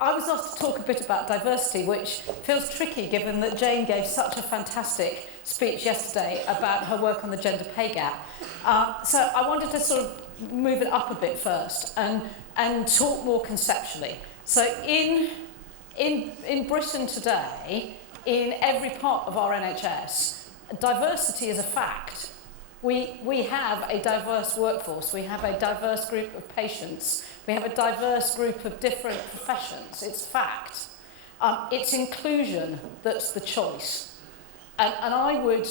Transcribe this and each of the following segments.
I was asked to talk a bit about diversity, which feels tricky given that Jane gave such a fantastic speech yesterday about her work on the gender pay gap. So I wanted to sort of move it up a bit first and talk more conceptually. So in Britain today, in every part of our NHS, diversity is a fact. We have a diverse workforce, we have a diverse group of patients, we have a diverse group of different professions. It's fact. It's inclusion that's the choice. And I would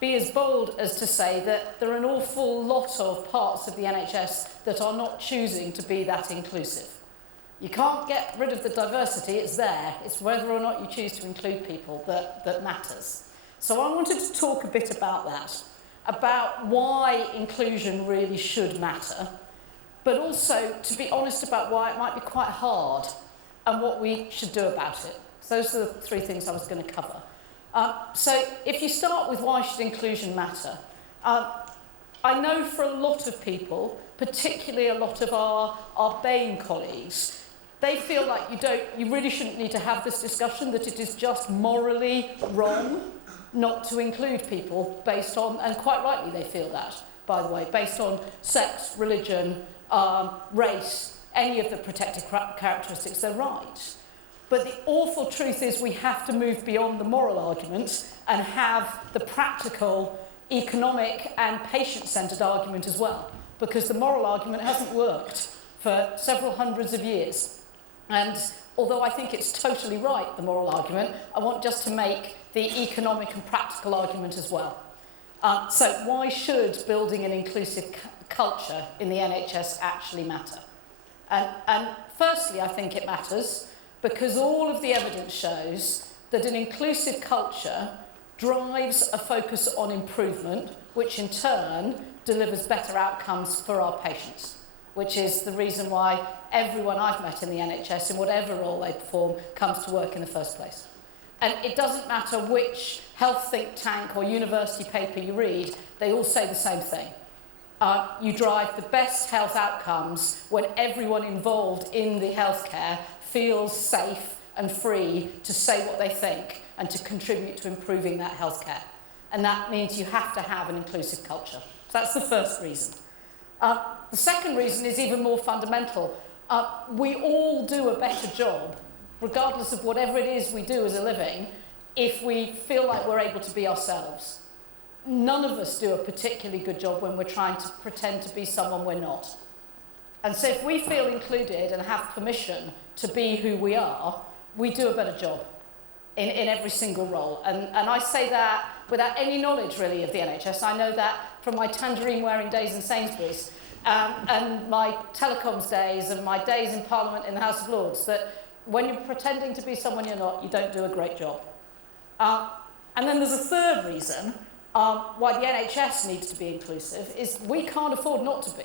be as bold as to say that there are an awful lot of parts of the NHS that are not choosing to be that inclusive. You can't get rid of the diversity, it's there. It's whether or not you choose to include people that matters. So I wanted to talk a bit about that, about why inclusion really should matter, but also to be honest about why it might be quite hard and what we should do about it. So those are the three things I was going to cover. So if you start with why should inclusion matter, I know for a lot of people, particularly a lot of our BAME colleagues, they feel like you really shouldn't need to have this discussion, that it is just morally wrong not to include people based on, and quite rightly they feel that, by the way, based on sex, religion, race, any of the protected characteristics, they're right. But the awful truth is we have to move beyond the moral argument and have the practical, economic and patient-centred argument as well, because the moral argument hasn't worked for several hundreds of years. And although I think it's totally right, the moral argument, I want just to make the economic and practical argument as well. So why should building an inclusive culture in the NHS actually matter? And firstly, I think it matters because all of the evidence shows that an inclusive culture drives a focus on improvement, which in turn delivers better outcomes for our patients, which is the reason why everyone I've met in the NHS, in whatever role they perform, comes to work in the first place. And it doesn't matter which health think tank or university paper you read, they all say the same thing. You drive the best health outcomes when everyone involved in the healthcare feels safe and free to say what they think and to contribute to improving that healthcare. And that means you have to have an inclusive culture. So that's the first reason. The second reason is even more fundamental. We all do a better job, regardless of whatever it is we do as a living, if we feel like we're able to be ourselves. None of us do a particularly good job when we're trying to pretend to be someone we're not. And so if we feel included and have permission to be who we are, we do a better job in every single role. And I say that without any knowledge, really, of the NHS. I know that from my tangerine-wearing days in Sainsbury's and my telecoms days and my days in Parliament in the House of Lords, that when you're pretending to be someone you're not, you don't do a great job. And then there's a third reason why the NHS needs to be inclusive, is we can't afford not to be.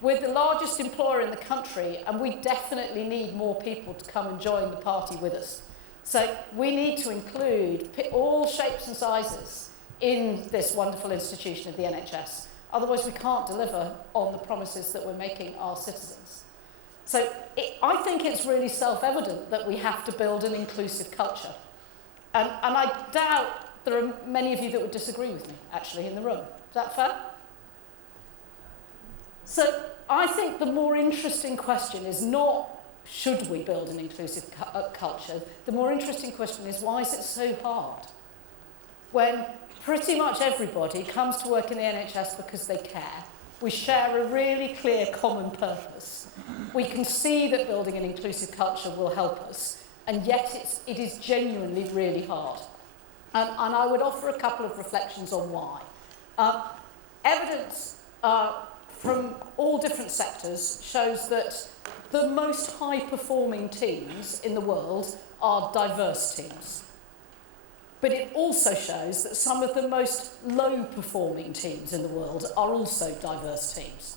We're the largest employer in the country, and we definitely need more people to come and join the party with us. So we need to include all shapes and sizes in this wonderful institution of the NHS. Otherwise, we can't deliver on the promises that we're making our citizens. So I think it's really self-evident that we have to build an inclusive culture. And I doubt there are many of you that would disagree with me, actually, in the room. Is that fair? So I think the more interesting question is not, should we build an inclusive culture? The more interesting question is, why is it so hard? When pretty much everybody comes to work in the NHS because they care, we share a really clear common purpose. We can see that building an inclusive culture will help us, and yet it is genuinely really hard. And I would offer a couple of reflections on why. Evidence from all different sectors shows that the most high-performing teams in the world are diverse teams. But it also shows that some of the most low-performing teams in the world are also diverse teams.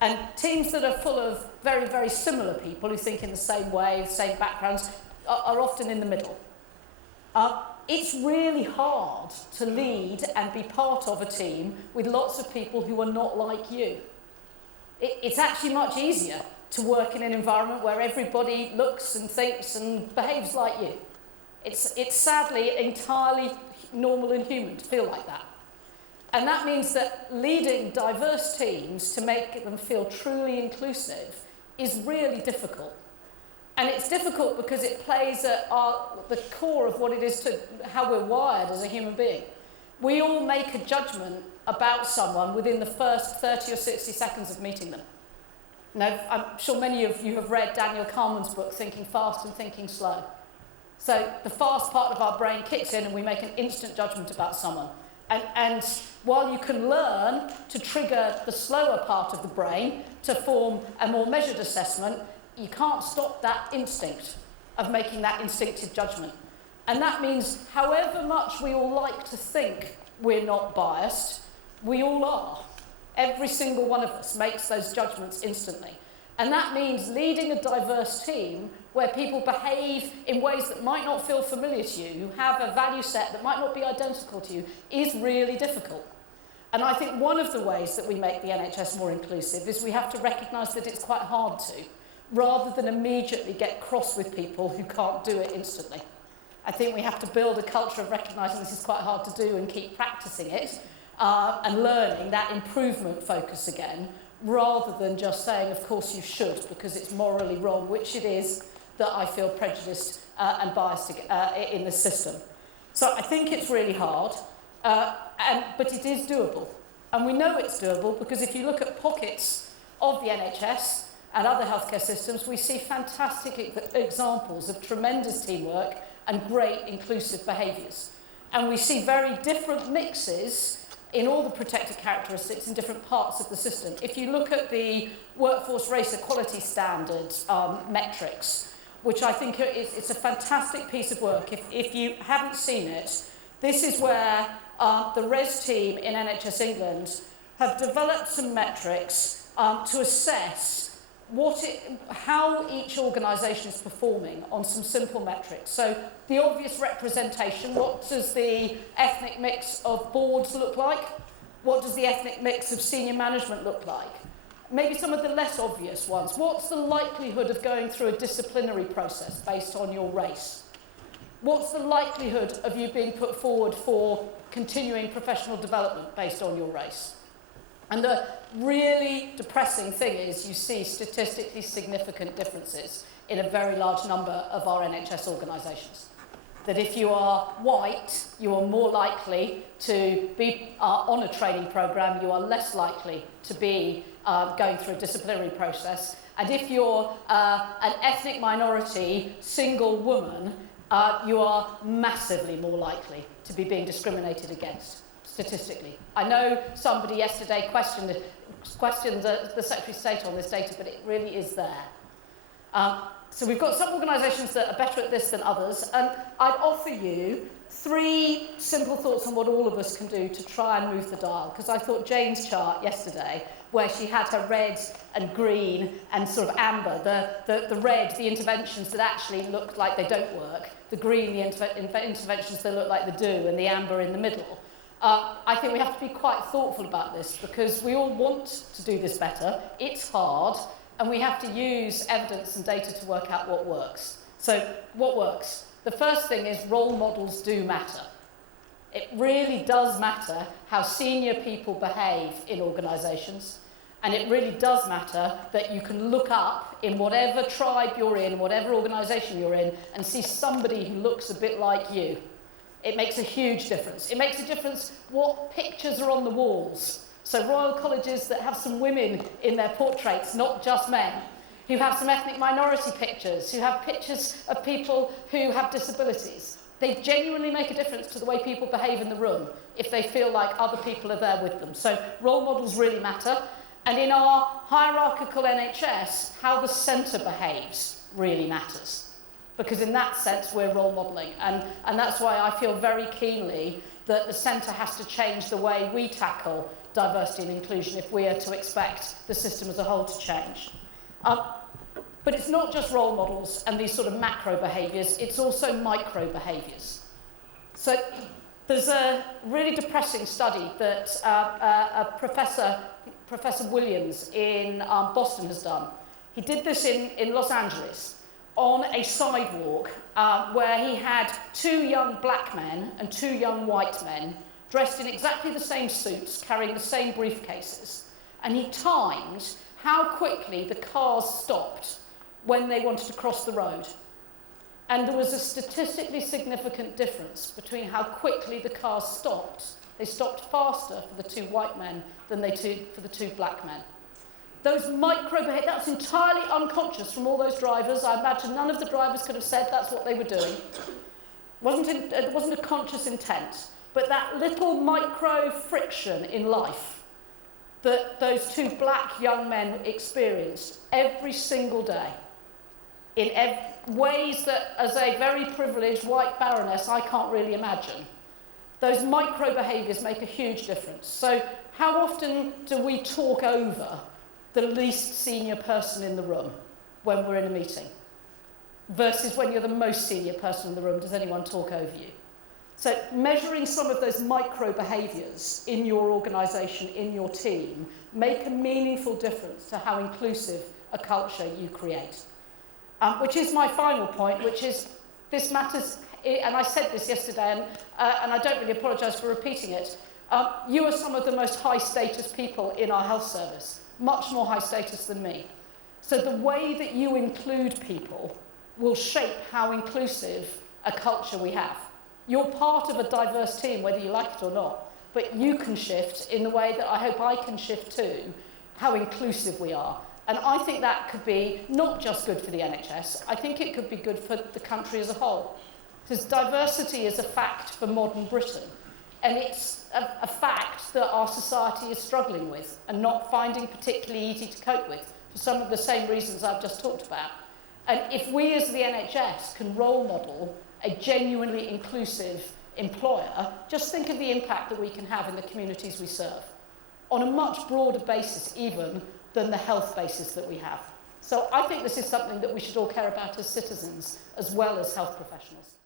And teams that are full of very, very similar people who think in the same way, same backgrounds, are often in the middle. It's really hard to lead and be part of a team with lots of people who are not like you. It's actually much easier to work in an environment where everybody looks and thinks and behaves like you. It's sadly entirely normal and human to feel like that. And that means that leading diverse teams to make them feel truly inclusive is really difficult. And it's difficult because it plays at the core of what it is to how we're wired as a human being. We all make a judgment about someone within the first 30 or 60 seconds of meeting them. Now, I'm sure many of you have read Daniel Kahneman's book, Thinking Fast and Thinking Slow. So the fast part of our brain kicks in and we make an instant judgment about someone. And while you can learn to trigger the slower part of the brain to form a more measured assessment, you can't stop that instinct of making that instinctive judgment. And that means however much we all like to think we're not biased, we all are. Every single one of us makes those judgments instantly. And that means leading a diverse team where people behave in ways that might not feel familiar to you, who have a value set that might not be identical to you, is really difficult. And I think one of the ways that we make the NHS more inclusive is we have to recognise that it's quite hard to, rather than immediately get cross with people who can't do it instantly. I think we have to build a culture of recognising this is quite hard to do and keep practising it and learning that improvement focus again, rather than just saying, of course you should, because it's morally wrong, which it is, that I feel prejudiced and biased in the system. So I think it's really hard, but it is doable. And we know it's doable because if you look at pockets of the NHS and other healthcare systems, we see fantastic examples of tremendous teamwork and great inclusive behaviours. And we see very different mixes in all the protected characteristics in different parts of the system. If you look at the Workforce Race Equality Standard metrics, which I think it's a fantastic piece of work. If you haven't seen it, this is where the RES team in NHS England have developed some metrics to assess how each organisation is performing on some simple metrics. So the obvious representation, what does the ethnic mix of boards look like? What does the ethnic mix of senior management look like? Maybe some of the less obvious ones. What's the likelihood of going through a disciplinary process based on your race? What's the likelihood of you being put forward for continuing professional development based on your race? And the really depressing thing is you see statistically significant differences in a very large number of our NHS organisations. That if you are white, you are more likely to be on a training programme, you are less likely to be going through a disciplinary process. And if you're an ethnic minority, single woman, you are massively more likely to be being discriminated against, statistically. I know somebody yesterday questioned the Secretary of State on this data, but it really is there. So we've got some organisations that are better at this than others, and I'd offer you 3 simple thoughts on what all of us can do to try and move the dial, because I thought Jane's chart yesterday, where she had her red and green and sort of amber, the red, the interventions that actually look like they don't work, the green, the interventions that look like they do, and the amber in the middle. I think we have to be quite thoughtful about this, because we all want to do this better. It's hard, and we have to use evidence and data to work out what works. So what works? The first thing is role models do matter. It really does matter how senior people behave in organisations, and it really does matter that you can look up in whatever tribe you're in, whatever organisation you're in, and see somebody who looks a bit like you. It makes a huge difference. It makes a difference what pictures are on the walls. So Royal Colleges that have some women in their portraits, not just men, who have some ethnic minority pictures, who have pictures of people who have disabilities. They genuinely make a difference to the way people behave in the room if they feel like other people are there with them. So role models really matter. And in our hierarchical NHS, how the centre behaves really matters. Because in that sense, we're role modelling. And that's why I feel very keenly that the centre has to change the way we tackle diversity and inclusion if we are to expect the system as a whole to change. But it's not just role models and these sort of macro behaviours, it's also micro behaviours. So there's a really depressing study that Professor Williams in Boston has done, He did this in Los Angeles on a sidewalk where he had 2 young black men and 2 young white men dressed in exactly the same suits, carrying the same briefcases. And he timed how quickly the cars stopped when they wanted to cross the road. And there was a statistically significant difference between how quickly the cars stopped. They stopped faster for the 2 white men than they did for the 2 black men. Those micro behaviours, that's entirely unconscious from all those drivers. I imagine none of the drivers could have said that's what they were doing. It wasn't a conscious intent. But that little micro friction in life that those 2 black young men experienced every single day, in ways that, as a very privileged white baroness, I can't really imagine. Those micro behaviours make a huge difference. So how often do we talk over the least senior person in the room when we're in a meeting? Versus when you're the most senior person in the room, does anyone talk over you? So measuring some of those micro behaviours in your organisation, in your team, make a meaningful difference to how inclusive a culture you create. Which is my final point, which is this matters, and I said this yesterday, and I don't really apologise for repeating it. You are some of the most high status people in our health service, much more high status than me. So the way that you include people will shape how inclusive a culture we have. You're part of a diverse team, whether you like it or not, but you can shift in the way that I hope I can shift too, how inclusive we are. And I think that could be not just good for the NHS, I think it could be good for the country as a whole. Because diversity is a fact for modern Britain, and it's a fact that our society is struggling with and not finding particularly easy to cope with, for some of the same reasons I've just talked about. And if we as the NHS can role model a genuinely inclusive employer, just think of the impact that we can have in the communities we serve, on a much broader basis even than the health basis that we have. So I think this is something that we should all care about as citizens as well as health professionals.